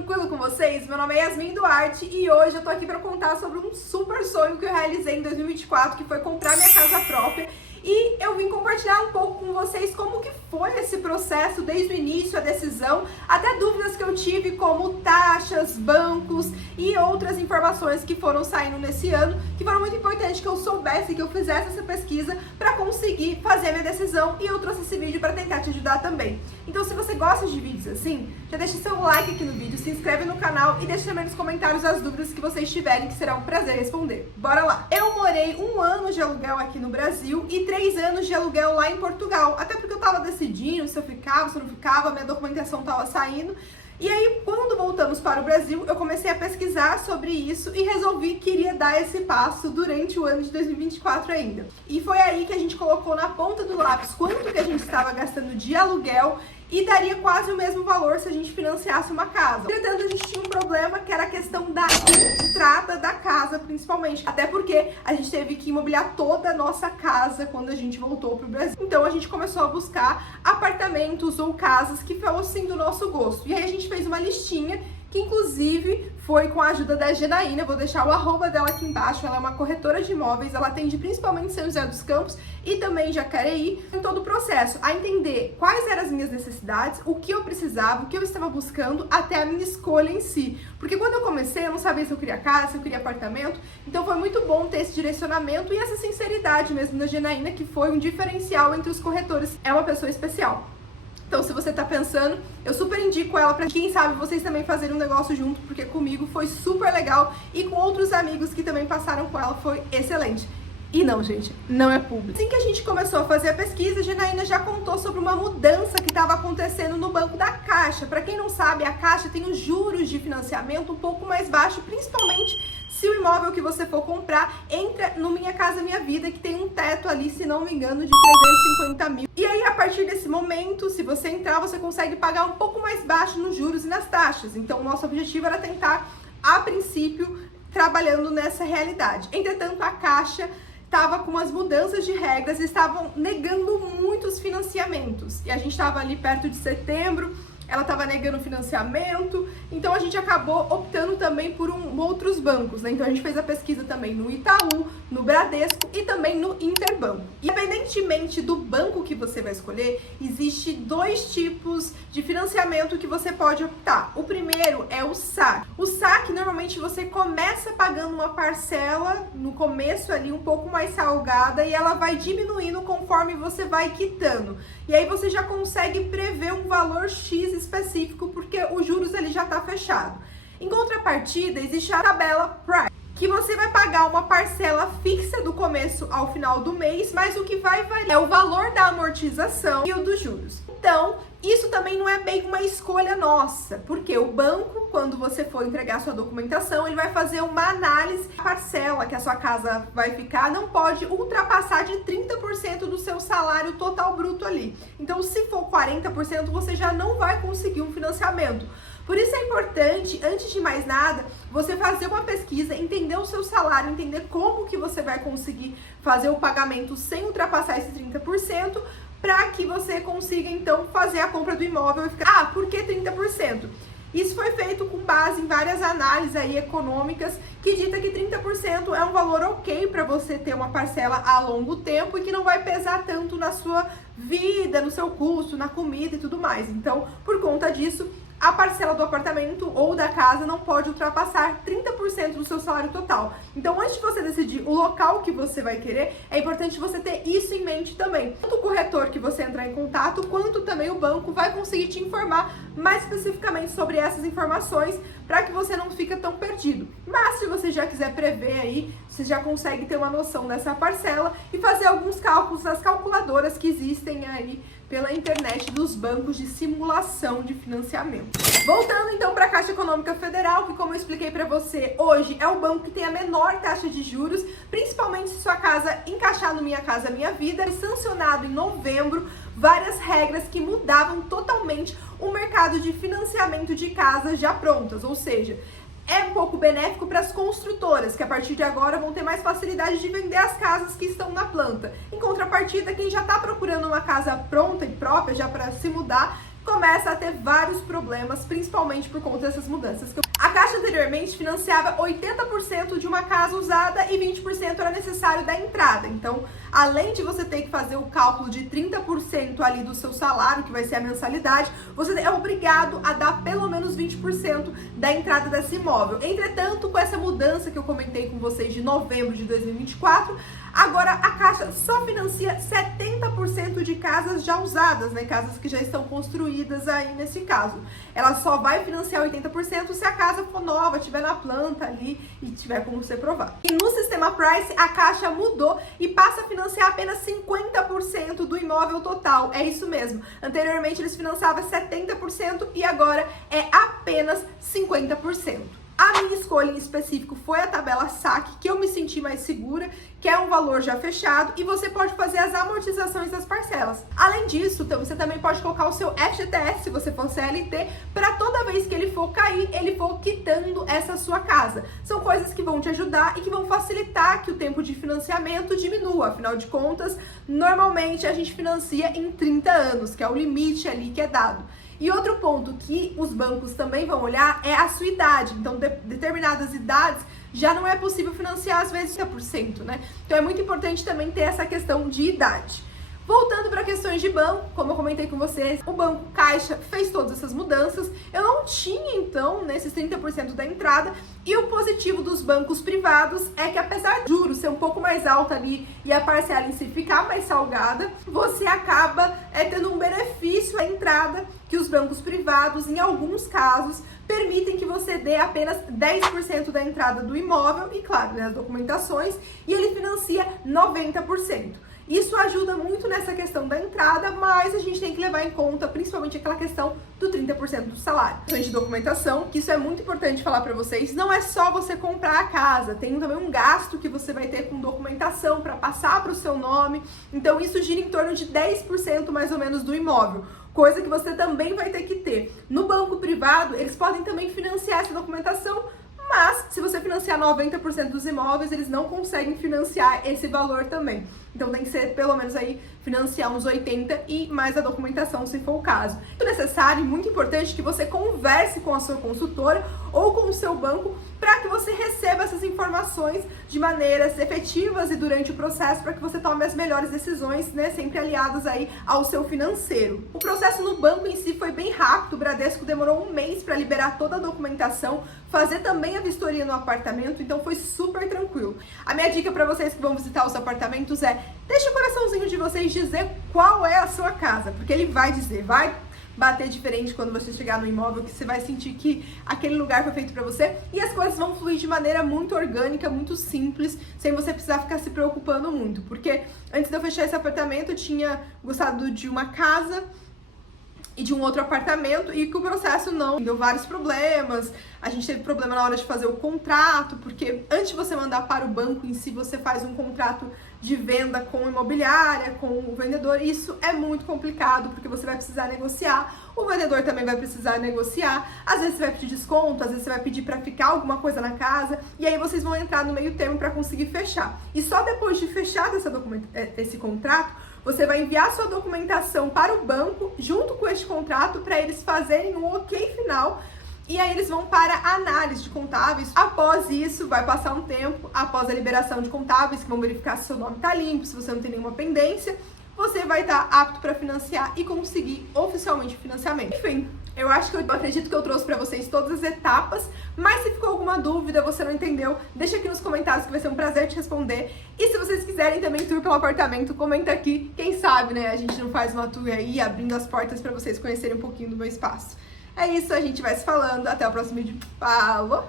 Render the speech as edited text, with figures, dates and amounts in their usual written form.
tranquilo com vocês? Meu nome é Yasmin Duarte e hoje eu tô aqui pra contar sobre um super sonho que eu realizei em 2024, que foi comprar minha casa própria. E eu vim compartilhar um pouco com vocês como que foi esse processo desde o início, a decisão, até dúvidas que eu tive como taxas, bancos e outras informações que foram saindo nesse ano, que foram muito importantes que eu soubesse, que eu fizesse essa pesquisa para conseguir fazer a minha decisão, e eu trouxe esse vídeo para tentar te ajudar também. Então, se você gosta de vídeos assim, já deixa seu like aqui no vídeo, se inscreve no canal e deixa também nos comentários as dúvidas que vocês tiverem, que será um prazer responder. Bora lá! Eu morei 1 ano de aluguel aqui no Brasil e 3 anos de aluguel lá em Portugal, até porque eu tava decidindo se eu ficava, se eu não ficava, minha documentação tava saindo. E aí, quando voltamos para o Brasil, eu comecei a pesquisar sobre isso e resolvi que iria dar esse passo durante o ano de 2024 ainda. E foi aí que a gente colocou na ponta do lápis quanto que a gente estava gastando de aluguel e daria quase o mesmo valor se a gente financiasse uma casa. Entretanto, a gente tinha um problema que era a questão da entrada da casa, principalmente. Até porque a gente teve que imobiliar toda a nossa casa quando a gente voltou para o Brasil. Então a gente começou a buscar apartamentos ou casas que fossem do nosso gosto. E aí a gente fez uma listinha, que inclusive foi com a ajuda da Janaína. Eu vou deixar o arroba dela aqui embaixo. Ela é uma corretora de imóveis, ela atende principalmente São José dos Campos e também Jacareí, em todo o processo, a entender quais eram as minhas necessidades, o que eu precisava, o que eu estava buscando, até a minha escolha em si. Porque quando eu comecei, eu não sabia se eu queria casa, se eu queria apartamento, então foi muito bom ter esse direcionamento e essa sinceridade mesmo da Janaína, que foi um diferencial entre os corretores. É uma pessoa especial. Então, se você tá pensando, eu super indico ela pra quem sabe vocês também fazerem um negócio junto, porque comigo foi super legal e com outros amigos que também passaram com ela foi excelente. E não, gente, não é público. Assim que a gente começou a fazer a pesquisa, a Janaína já contou sobre uma mudança que estava acontecendo no Banco da Caixa. Para quem não sabe, a Caixa tem os juros de financiamento um pouco mais baixo, principalmente se o imóvel que você for comprar entra no Minha Casa Minha Vida, que tem um teto ali, se não me engano, de 350 mil. E aí, a partir desse momento, se você entrar, você consegue pagar um pouco mais baixo nos juros e nas taxas. Então, o nosso objetivo era tentar, a princípio, trabalhando nessa realidade. Entretanto, a Caixa estava com umas mudanças de regras e estavam negando muitos financiamentos. E a gente estava ali perto de setembro, ela estava negando financiamento, então a gente acabou optando também por outros bancos, né? Então a gente fez a pesquisa também no Itaú, no Bradesco e também no Interbanco. Independentemente do banco que você vai escolher, existe 2 tipos de financiamento que você pode optar. O primeiro é o saque. O saque, normalmente você começa pagando uma parcela no começo ali um pouco mais salgada e ela vai diminuindo conforme você vai quitando. E aí você já consegue prever um valor X específico, porque os juros ele já está fechado. Em contrapartida, existe a tabela Price, que você vai pagar uma parcela fixa do começo ao final do mês, mas o que vai variar é o valor da amortização e o dos juros. Então, isso também não é bem uma escolha nossa, porque o banco, quando você for entregar sua documentação, ele vai fazer uma análise. A parcela que a sua casa vai ficar não pode ultrapassar de 30% do seu salário total bruto ali. Então, se for 40%, você já não vai conseguir um financiamento. Por isso é importante, antes de mais nada, você fazer uma pesquisa, entender o seu salário, entender como que você vai conseguir fazer o pagamento sem ultrapassar esse 30%, para que você consiga, então, fazer a compra do imóvel e ficar, por que 30%? Isso foi feito com base em várias análises aí econômicas que dita que 30% é um valor ok para você ter uma parcela a longo tempo e que não vai pesar tanto na sua vida, no seu custo, na comida e tudo mais. Então, por conta disso, a parcela do apartamento ou da casa não pode ultrapassar 30% do seu salário total. Então, antes de você decidir o local que você vai querer, é importante você ter isso em mente também. Tanto o corretor que você entrar em contato, quanto também o banco vai conseguir te informar mais especificamente sobre essas informações, para que você não fique tão perdido. Mas se você já quiser prever aí, você já consegue ter uma noção dessa parcela e fazer alguns cálculos nas calculadoras que existem aí pela internet dos bancos de simulação de financiamento. Voltando então para a Caixa Econômica Federal, que, como eu expliquei para você, hoje é o banco que tem a menor taxa de juros, principalmente se sua casa encaixar no Minha Casa Minha Vida. Foi sancionado em novembro várias regras que mudavam totalmente o mercado de financiamento de casas já prontas, ou seja, é um pouco benéfico para as construtoras, que a partir de agora vão ter mais facilidade de vender as casas que estão na planta. Em contrapartida, quem já está procurando uma casa pronta e própria já para se mudar, começa a ter vários problemas, principalmente por conta dessas mudanças. A Caixa anteriormente financiava 80% de uma casa usada e 20% era necessário da entrada. Então, além de você ter que fazer o cálculo de 30% ali do seu salário, que vai ser a mensalidade, você é obrigado a dar pelo menos 20% da entrada desse imóvel. Entretanto, com essa mudança que eu comentei com vocês de novembro de 2024, agora a Caixa só financia 70% de casas já usadas, né? Casas que já estão construídas aí nesse caso. Ela só vai financiar 80% se a casa for nova, estiver na planta ali e tiver como ser provado. E no sistema Price, a Caixa mudou e passa a financiar apenas 50% do imóvel total. É isso mesmo. Anteriormente eles financiavam 70% e agora é apenas 50%. A minha escolha em específico foi a tabela saque, que eu me senti mais segura, que é um valor já fechado, e você pode fazer as amortizações das parcelas. Além disso, você também pode colocar o seu FGTS, se você for CLT, para toda vez que ele for cair, ele for quitando essa sua casa. São coisas que vão te ajudar e que vão facilitar que o tempo de financiamento diminua. Afinal de contas, normalmente a gente financia em 30 anos, que é o limite ali que é dado. E outro ponto que os bancos também vão olhar é a sua idade. Então, determinadas idades já não é possível financiar, às vezes, 100%, né? Então, é muito importante também ter essa questão de idade. Voltando para questões de banco, como eu comentei com vocês, o Banco Caixa fez todas essas mudanças. Eu não tinha, então, nesses 30% da entrada. E o positivo dos bancos privados é que, apesar de juros ser um pouco mais alto ali e a parcela em si ficar mais salgada, você acaba tendo um benefício à entrada que os bancos privados, em alguns casos, permitem que você dê apenas 10% da entrada do imóvel e, claro, né, as documentações, e ele financia 90%. Isso ajuda muito nessa questão da entrada, mas a gente tem que levar em conta principalmente aquela questão do 30% do salário. De documentação, que isso é muito importante falar para vocês, não é só você comprar a casa, tem também um gasto que você vai ter com documentação para passar para o seu nome, então isso gira em torno de 10% mais ou menos do imóvel. Coisa que você também vai ter que ter. No banco privado, eles podem também financiar essa documentação, mas se você financiar 90% dos imóveis, eles não conseguem financiar esse valor também. Então tem que ser pelo menos aí financiar uns 80% e mais a documentação, se for o caso. É necessário e muito importante que você converse com a sua consultora ou com o seu banco para que você receba essas informações de maneiras efetivas e durante o processo para que você tome as melhores decisões, né, sempre aliadas aí ao seu financeiro. O processo no banco em si foi bem rápido, o Bradesco demorou um mês para liberar toda a documentação, fazer também a vistoria no apartamento, então foi super tranquilo. A minha dica para vocês que vão visitar os apartamentos é: deixa o coraçãozinho de vocês dizer qual é a sua casa, porque ele vai dizer, vai bater diferente quando você chegar no imóvel, que você vai sentir que aquele lugar foi feito pra você e as coisas vão fluir de maneira muito orgânica, muito simples, sem você precisar ficar se preocupando muito, porque antes de eu fechar esse apartamento eu tinha gostado de uma casa e de um outro apartamento e que o processo não deu vários problemas. A gente teve problema na hora de fazer o contrato, porque antes de você mandar para o banco em si, você faz um contrato de venda com a imobiliária, com o vendedor. Isso é muito complicado, porque você vai precisar negociar, o vendedor também vai precisar negociar, às vezes você vai pedir desconto, às vezes você vai pedir para ficar alguma coisa na casa, e aí vocês vão entrar no meio termo para conseguir fechar. E só depois de fechar esse contrato, você vai enviar sua documentação para o banco, junto com este contrato, para eles fazerem um ok final. E aí eles vão para a análise de contábeis. Após isso, vai passar um tempo, após a liberação de contábeis, que vão verificar se seu nome está limpo, se você não tem nenhuma pendência, você vai estar apto para financiar e conseguir oficialmente o financiamento. Enfim, eu acredito que eu trouxe para vocês todas as etapas, mas se ficou alguma dúvida, você não entendeu, deixa aqui nos comentários que vai ser um prazer te responder. E se vocês quiserem também tour pelo apartamento, comenta aqui. Quem sabe, né, a gente não faz uma tour aí, abrindo as portas para vocês conhecerem um pouquinho do meu espaço. É isso, a gente vai se falando. Até o próximo vídeo. Falou!